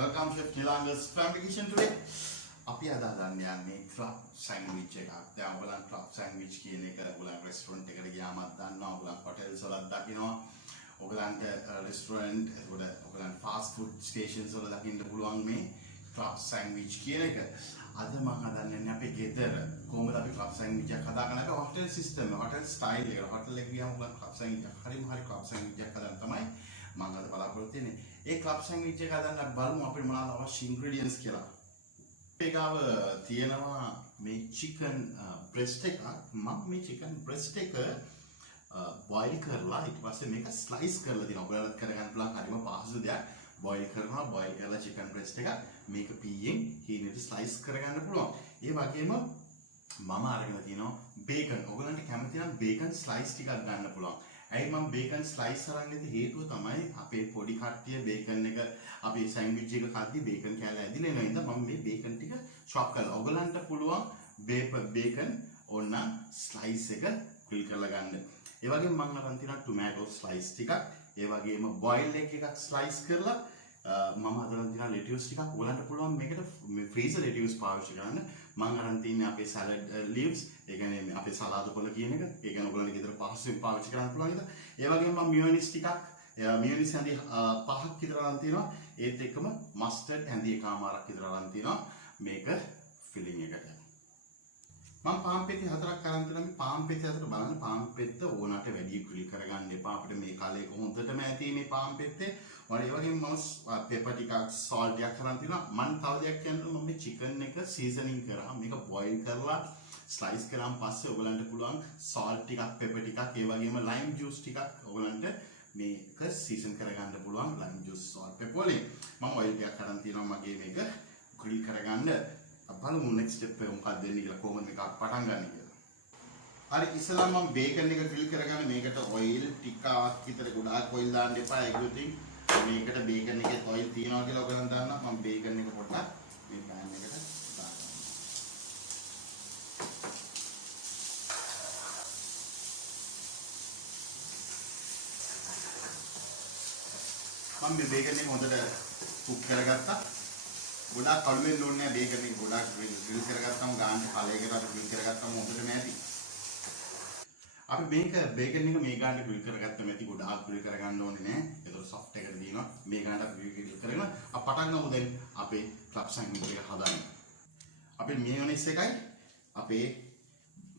Welcome Chef Nilanga's Family Kitchen today. අපි අද හදන්න යන්නේ club sandwich එකක්. දැන් ඔයගොල්ලන් club sandwich කියන එක ඔයගොල්ලන් restaurant එකට ගියාමත් දන්නවා. ඔයගොල්ලන් hotels වලත් දකිනවා. ඔයගොල්ලන්ට restaurant එතකොට ඔයගොල්ලන් fast food stations වල දකින්න පුළුවන් මේ club sandwich කියන එක. අද මම හදන්නේ අපේ ගෙදර කොහොමද අපි club sandwich එකක් හදාගන්න අපේ hotel system hotel style එක. hotel එක ගියාම ඔයගොල්ලන් club sandwich එකක් හරි club sandwich එකක් හදන්න තමයි මම අද බලාපොරොත්තු වෙන්නේ. ඒ club sandwich එක හදන්න අපි බලමු අපිට මොනවද අවශ්‍ය ingredients කියලා. අපේ ගාව තියෙනවා මේ chicken breast එකක්. මම මේ chicken breast එක boil කරලා ඊට පස්සේ මේක slice කරලා දෙනවා. ඔයාලත් කරගන්න පුළුවන් හරිම පහසු දෙයක්. boil කරනවා boil කරලා chicken breast එක මේක පීයෙන් හීනෙට slice කරගන්න පුළුවන්. ඒ වගේම මම අරගෙන තියෙනවා bacon. ඔයගලන්ට කැමති නම් bacon slice ටිකක් ගන්න පුළුවන්. ඇයි මම bacon slice අරන් ඉන්නේ හේතුව තමයි අපේ පොඩි කට්ටිය bacon එක අපි sandwich එක කද්දි bacon කෑල්ල ඇදිලා එනවා. ඉතින් මම මේ bacon ටික chop කරලා ඔයගලන්ට පුළුවන් bacon ඕන slice එක grill කරලා ගන්න. ඒ වගේම මම අරන් තියෙනවා tomato slice ටිකක්. ඒ වගේම boiled egg එකක් slice කරලා මම අරන් තියෙනවා lettuce ටිකක්. ඔයගලන්ට පුළුවන් මේකට freezer lettuce පාවිච්චි කරන්න. මම අරන් තියන්නේ අපේ salad leaves. ඒ කියන්නේ අපේ සලාද කොළ කියන එක. ඒ කියන්නේ ඔයගලන්ට ගෙදර පහසුවෙන් පාවිච්චි කරන්න පුළුවන් එක. ඒ වගේම මම mayonnaise ටිකක් mayonnaise හැඳි 5ක් විතර අරන් තියෙනවා. ඒත් එක්කම mustard හැඳි එකමාරක් විතර අරන් තියෙනවා. මේක filling එකට. මම පාන් පෙති 4ක් අරන් තියෙනවා. මේ පාන් පෙති අතර බලන්න පාන් පෙත්ත ඕනට වැඩි grill කරගන්න එපා. අපිට මේ කලයක හොඳටම ඇති මේ පාන් පෙත්තේ. ඒ වගේම මම pepper ටිකක් salt ටිකක් අරන් තියෙනවා. මම තව දෙයක් කියන්නම් මම මේ chicken එක seasoning කරා. මේක boil කරලා slice කරාන් පස්සේ ඔයගලන්ට පුළුවන් salt ටිකක් pepper ටිකක් ඒ වගේම lime juice ටිකක් ඔයගලන්ට මේක season කරගන්න පුළුවන් lime juice salt pepper වලින්. මම oil ටිකක් අරන් තියෙනවා මගේ මේක grill කරගන්න. බලමු next step එක මොකක්ද දෙන්නේ කියලා කොහොමද මේක පටන් ගන්න කියලා. හරි ඉස්සෙල්ලා මම bacon එක grill කරගන්න මේකට oil ටිකක් විතර ගොඩාක් oil දාන්න එපා. ඒක ඉතින් මේකට bacon එකේ oil තියනවා කියලා ඔයගලන් දන්නවා. මම bacon එක පොඩ්ඩක් මේ pan එකට දානවා. මම මේ bacon එක හොඳට cook කරගත්තා. ගොඩාක් කළු වෙන්න ඕනේ නැහැ bacon එක ගොඩාක් grill කරගත්තම ගාන්න කලයකට අපි grill කරගත්තම හොඳටම ඇති. අපි මේක bacon එක මේ ගාන්න grill කරගත්තම ඇති ගොඩාක් grill කරගන්න ඕනේ නැහැ. ඒතකොට soft එකට දිනවා. මේ ගාන්න අපි grill කරගෙන අපි පටන් ගමු දැන් අපේ club sandwich එක හදන්න. අපි mayonnaise එකයි අපේ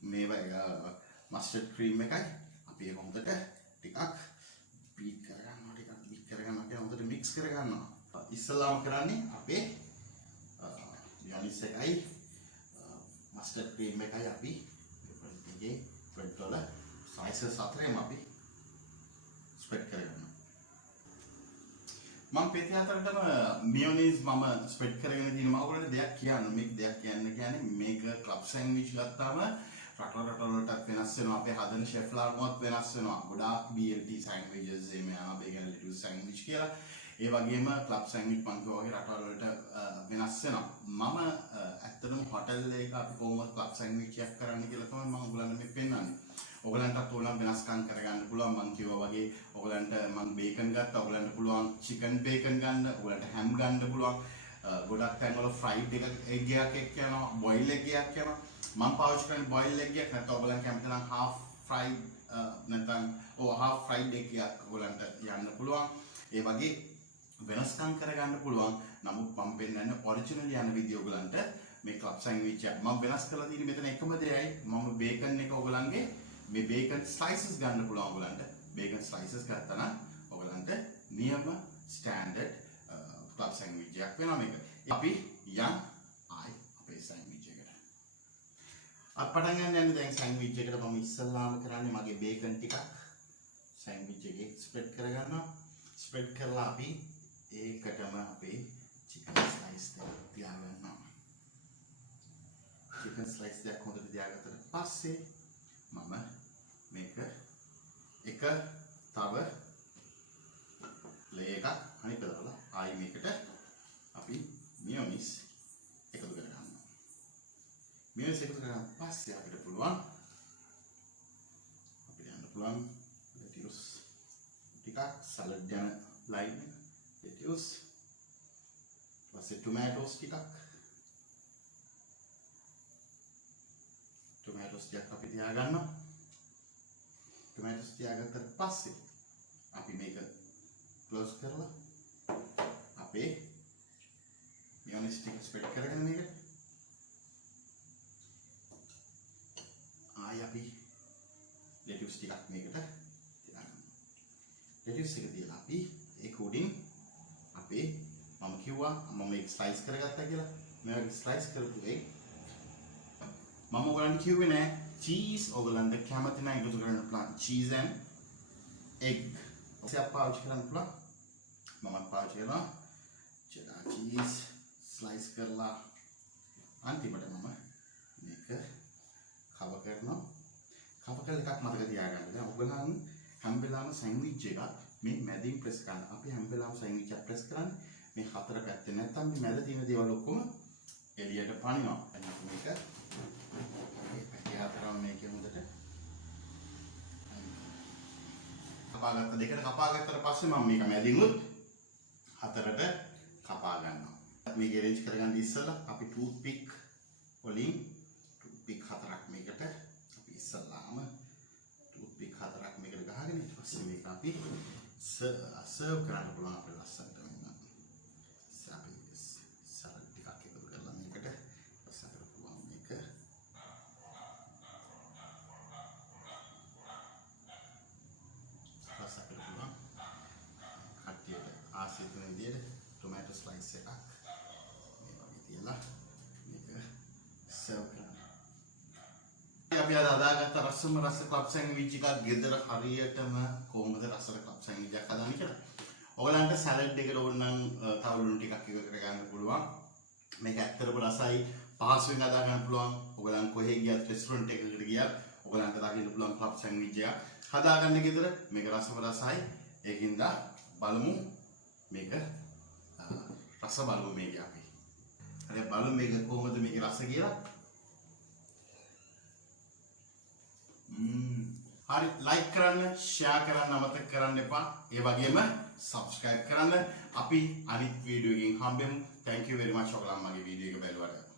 මේ mustard cream එකයි අපි ඒක හොඳට ටිකක් beat කරගන්නවා. අපි හොඳට mix කරගන්නවා. ඉස්සලාම කරන්නේ අපේ mayonnaise එකයි mustard cream එකයි අපි මේකේ bread වල slices අතරේම අපි spread කරගන්නවා. මම පෙති අතරටම mayonnaise මම spread කරගෙන තියෙනවා. ඔයගොල්ලෝ දෙයක් කියන්න මේක දෙයක් කියන්නේ මේක club sandwich ගත්තාම රටවල් වලටත් වෙනස් වෙනවා. අපේ හදන chefලාමවත් වෙනස් වෙනවා. ගොඩාක් BLT sandwiches එහෙම යනවා. bacon lettuce sandwich කියලා. ඒ වගේම club sandwich මං කිව්වා වගේ රටවල් වලට වෙනස් වෙනවා. මම ඇත්තටම hotel එකක අපි කොහොමද club sandwich එකක් කරන්න කියලා තමයි මම ඔයගලන්ට මේ පෙන්නන්නේ. ඔයගලන්ටත් ඕනම් වෙනස්කම් කරගන්න පුළුවන්. මං කිව්වා වගේ ඔයගලන්ට මං bacon ගත්තා. ඔයගලන්ට පුළුවන් chicken bacon ගන්න. ඔයගලන්ට ham ගන්න පුළුවන්. ගොඩක් තැන්වල fried egg එකක් යනවා. boil egg එකක් යනවා. මම පාවිච්චි කරන්නේ boil egg එකක් නැත්නම් ඔයගලන් කැමති නම් half fried නැත්නම් half fried egg එකක් ඔයගලන්ට යන්න පුළුවන්. ඒ වගේ වෙනස්කම් කරගන්න පුළුවන්. නමුත් මම පෙන්නන්නේ ඔරිජිනල් යන විදිය ඔයගලන්ට මේ club sandwich එක. මම වෙනස් කරලා තියෙන්නේ මෙතන එකම දෙයයි. මම bacon එක ඔයගලන්ගේ මේ bacon slices ගන්න පුළුවන් ඔයගලන්ට. bacon slices ගත්තා නම් ඔයගලන්ට නියම standard club sandwich එකක් වෙනවා මේක. අපි යන් ආයි අපේ sandwich එකට. අප පටන් ගන්න යන්නේ දැන් sandwich එකට මම ඉස්සල්ලාම කරන්නේ මගේ bacon ටිකක් sandwich එකේ spread කරගන්නවා. spread කරලා අපි ඒකටම අපේ chicken slice දෙක තියාගන්නවා. chicken slice දෙක හොඳට තියාගත්තට පස්සේ මම මේක එක තව layer එකක් අනිත් දාලා ආයි මේකට අපි mayonnaise එකතු කරගන්නවා. mayonnaise එකතු කරගන්න පස්සේ අපිට පුළුවන් lettuce ටිකක් salad යන line lettuce පස්සේ ටොමැටෝස් ටිකක් අපි තියාගන්නවා. ටොමැටෝස් තියාගත්තට පස්සේ අපි මේක ක්ලෝස් කරලා අපේ මියොනයිස් ටික ස්ප්‍රෙඩ් කරගෙන මේකට ආයි අපි ලෙටිව්ස් ටිකක් මේකට තියාගන්නවා. ලෙටිව්ස් එක තියලා අපි ඒක උඩින් අපේ මම කිව්වා මම මේක ස්ලයිස් කරගත්තා කියලා. මේ ස්ලයිස් කරපු එක මම ඔයගලන්ට කිව්වේ නෑ චීස් ඔයගලන්ට කැමති නම් එකතු කරන්න පුළුවන් චීස් and egg. ඔක්සියක් පාවිච්චි කරන්න පුළුවන්. මම පාවිච්චි කරනවා cheddar cheese ස්ලයිස් කරලා අන්තිමට මම මේක කව කරනවා. කව කරලා එකක් මතක තියාගන්න. දැන් ඔයගලන් හැම වෙලාවෙම සෑන්ඩ්විච් එකක් මේ මැදින් ප්‍රෙස් කරන්න. අපි හැම වෙලාවෙම සෑන්ඩ්විච් එක ප්‍රෙස් කරන්නේ මේ හතර පැත්තේ. නැත්තම් මේ මැද තියෙන දේවල් ඔක්කොම එළියට පනිනවා. දැන් අපි මේක හතරම මේකේ හොඳට කපාගත්ත දෙකට කපාගත්තට පස්සේ මම මේක මැදින්ුත් හතරට කපා ගන්නවා. මේක arrange කරගන්න ඉස්සෙල්ලා අපි toothpick වලින් toothpick හතරක් මේකට අපි ඉස්සෙල්ලාම toothpick හතරක් මේකට ගහගෙන ඊට පස්සේ මේක අපි serve කරන්න පුළුවන් අපේ ලස්සනට වෙන. අපි සලාඩ් ටිකක් එකතු කරලා මේකට පස්සේ අපිට පුළුවන් මේක टोमेटो स्लाइस එකක් මේ වගේ තියලා මේක සර්ව් කරන්න. අපි අද හදාගත්ත රසම රස ක්ලබ් සෑන්ඩ්විච් එකක් ගෙදර හරියටම කොහොමද රසල ක්ලබ් සෑන්ඩ්විච් එකක් හදන්නේ කියලා. ඔයගලන්ට සලාඩ් එකට ඕන නම් තව ලුණු ටිකක් එකතු කරගන්න පුළුවන්. මේක ඇත්තටම රසයි පහසුවෙන් හදා ගන්න පුළුවන්. ඔයගලන් කොහේ ගියත් රෙස්ටුරන්ට් එකකට ගියත් ඔයගලන්ට දකින්න පුළුවන් ක්ලබ් සෑන්ඩ්විච් එකක් හදාගන්න ගෙදර. මේක රසම රසයි. ඒකින්ද බලමු මේක රස බලමු මේක අපි. හරි බලමු මේක කොහොමද මේකේ රස කියලා. හරි ලයික් කරන්න, ෂෙයා කරන්න අමතක කරන්න එපා. ඒ වගේම subscribe කරන්න. අපි අනිත් වීඩියෝ එකකින් හම්බෙමු. Thank you very much ඔයගලන් මගේ වීඩියෝ එක බැලුවට.